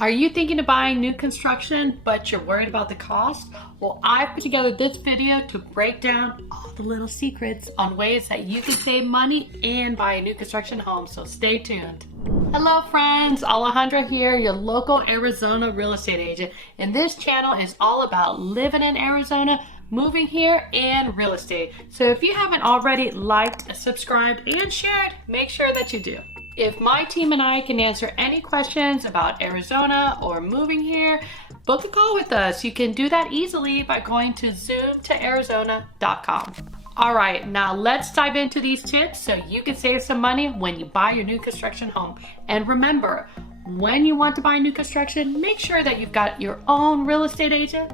Are you thinking of buying new construction, but you're worried about the cost? Well, I put together this video to break down all the little secrets on ways that you can save money and buy a new construction home, so stay tuned. Hello friends, Alejandra here, your local Arizona real estate agent. And this channel is all about living in Arizona, moving here, and real estate. So if you haven't already liked, subscribed, and shared, make sure that you do. If my team and I can answer any questions about Arizona or moving here, book a call with us. You can do that easily by going to zoomtoarizona.com. All right, now let's dive into these tips so you can save some money when you buy your new construction home. And remember, when you want to buy new construction, make sure that you've got your own real estate agent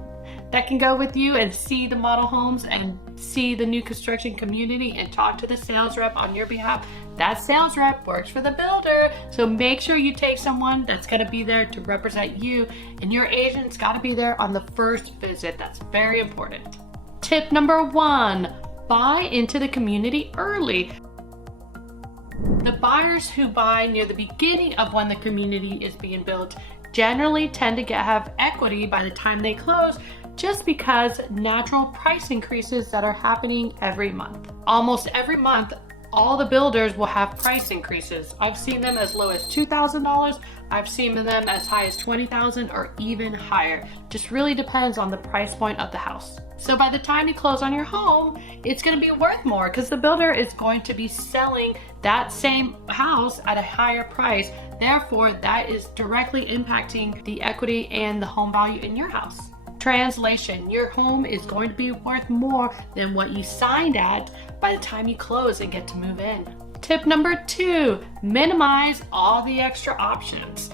that can go with you and see the model homes and see the new construction community and talk to the sales rep on your behalf. That sales rep works for the builder, so make sure you take someone that's going to be there to represent you, and your agent's got to be there on the first visit. That's very important. Tip number 1, buy into the community early. The buyers who buy near the beginning of when the community is being built generally tend to have equity by the time they close, just because natural price increases that are happening every month. Almost every month, all the builders will have price increases. I've seen them as low as $2,000. I've seen them as high as $20,000 or even higher. Just really depends on the price point of the house. So by the time you close on your home, it's going to be worth more because the builder is going to be selling that same house at a higher price. Therefore, that is directly impacting the equity and the home value in your house. Translation, your home is going to be worth more than what you signed at by the time you close and get to move in. Tip number 2, minimize all the extra options.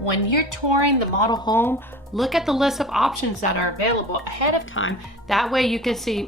When you're touring the model home, look at the list of options that are available ahead of time. That way you can see,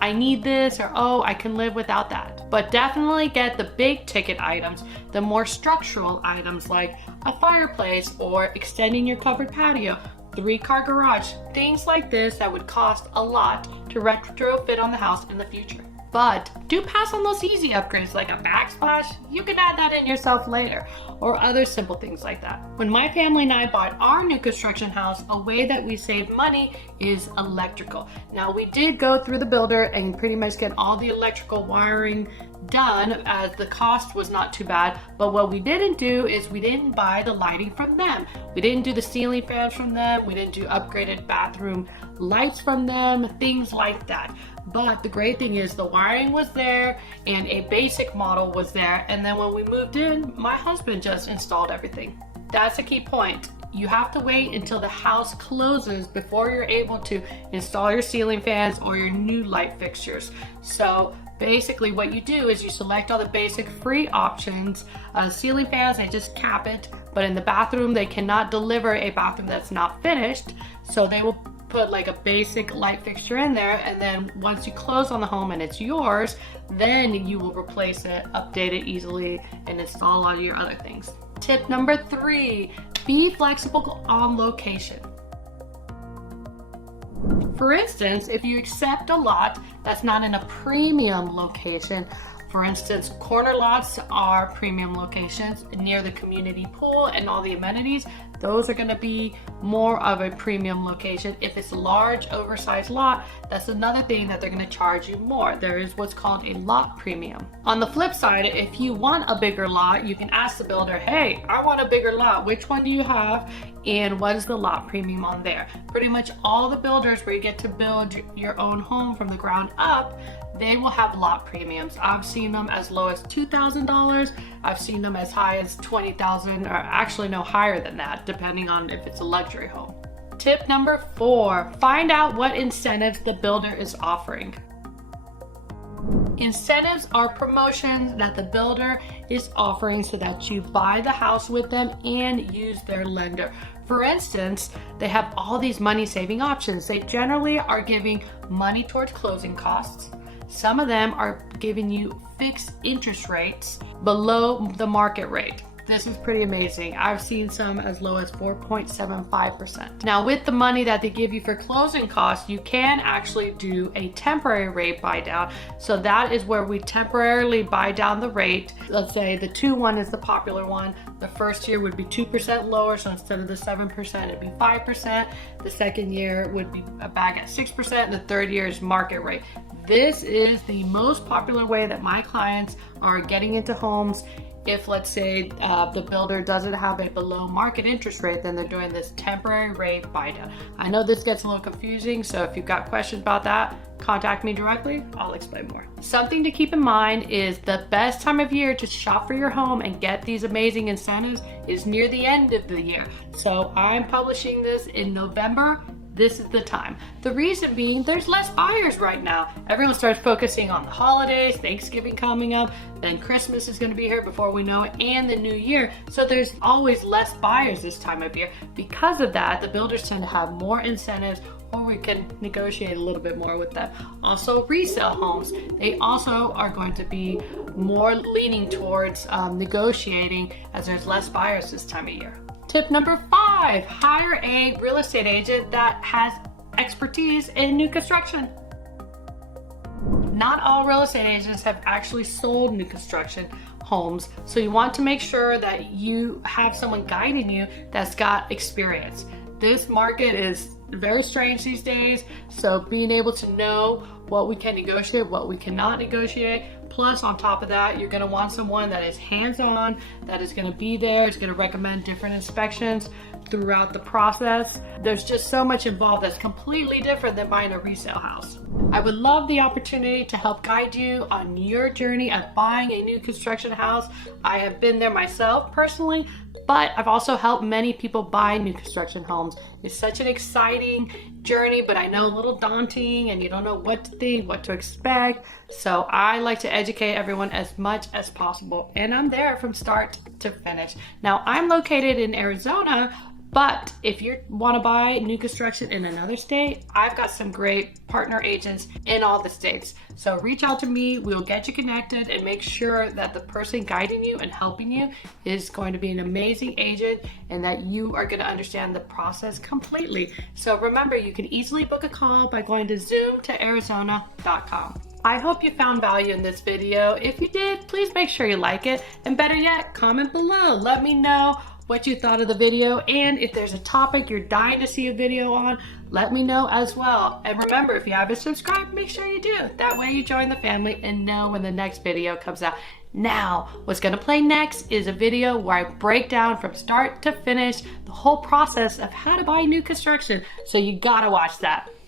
I need this, or oh, I can live without that. But definitely get the big ticket items, the more structural items like a fireplace or extending your covered patio, 3-car garage, things like this that would cost a lot to retrofit on the house in the future. But do pass on those easy upgrades like a backsplash. You can add that in yourself later, or other simple things like that. When my family and I bought our new construction house, a way that we saved money is electrical. Now we did go through the builder and pretty much get all the electrical wiring done, as the cost was not too bad. But what we didn't do is we didn't buy the lighting from them. We didn't do the ceiling fans from them. We didn't do upgraded bathroom lights from them, things like that. But the great thing is the wiring was there and a basic model was there. And then when we moved in, my husband just installed everything. That's a key point. You have to wait until the house closes before you're able to install your ceiling fans or your new light fixtures. So basically what you do is you select all the basic free options. Ceiling fans, they just cap it. But in the bathroom, they cannot deliver a bathroom that's not finished. So they will put like a basic light fixture in there, and then once you close on the home and it's yours, then you will replace it, update it easily, and install all your other things. Tip number 3, be flexible on location. For instance, if you accept a lot that's not in a premium location, for instance, corner lots are premium locations near the community pool and all the amenities. Those are going to be more of a premium location. If it's a large, oversized lot, that's another thing that they're going to charge you more. There is what's called a lot premium. On the flip side, if you want a bigger lot, you can ask the builder, hey, I want a bigger lot. Which one do you have? And what is the lot premium on there? Pretty much all the builders where you get to build your own home from the ground up, they will have lot premiums. I've seen them as low as $2,000. I've seen them as high as $20,000, or actually no higher than that, depending on if it's a luxury home. Tip number 4, find out what incentives the builder is offering. Incentives are promotions that the builder is offering so that you buy the house with them and use their lender. For instance, they have all these money saving options. They generally are giving money towards closing costs. Some of them are giving you fixed interest rates below the market rate. This is pretty amazing. I've seen some as low as 4.75%. Now, with the money that they give you for closing costs, you can actually do a temporary rate buy down. So that is where we temporarily buy down the rate. Let's say the 2-1 is the popular one. The first year would be 2% lower, so instead of the 7%, it'd be 5%. The second year would be back at 6%, and the third year is market rate. This is the most popular way that my clients are getting into homes. If, let's say, the builder doesn't have a below market interest rate, then they're doing this temporary rate buy down. I know this gets a little confusing, so if you've got questions about that, contact me directly. I'll explain more. Something to keep in mind is the best time of year to shop for your home and get these amazing incentives is near the end of the year. So I'm publishing this in November. This is the time. The reason being, there's less buyers right now. Everyone starts focusing on the holidays, Thanksgiving coming up, then Christmas is going to be here before we know it, and the new year. So there's always less buyers this time of year. Because of that, the builders tend to have more incentives, or we can negotiate a little bit more with them. Also, resale homes, they also are going to be more leaning towards negotiating as there's less buyers this time of year. Tip number 5, hire a real estate agent that has expertise in new construction. Not all real estate agents have actually sold new construction homes, so you want to make sure that you have someone guiding you that's got experience. This market is very strange these days, so being able to know what we can negotiate, what we cannot negotiate. Plus, on top of that, you're going to want someone that is hands-on, that is going to be there, is going to recommend different inspections throughout the process. There's just so much involved that's completely different than buying a resale house. I would love the opportunity to help guide you on your journey of buying a new construction house. I have been there myself personally, but I've also helped many people buy new construction homes. It's such an exciting journey, but I know a little daunting and you don't know what to think, what to expect. So I like to educate everyone as much as possible, and I'm there from start to finish. Now, I'm located in Arizona, but if you want to buy new construction in another state, I've got some great partner agents in all the states. So reach out to me, we'll get you connected and make sure that the person guiding you and helping you is going to be an amazing agent and that you are going to understand the process completely. So remember, you can easily book a call by going to zoomtoarizona.com. I hope you found value in this video. If you did, please make sure you like it, and better yet, comment below. Let me know what you thought of the video, and if there's a topic you're dying to see a video on, let me know as well. And remember, if you haven't subscribed, make sure you do. That way you join the family and know when the next video comes out. Now, what's gonna play next is a video where I break down from start to finish the whole process of how to buy new construction. So you gotta watch that.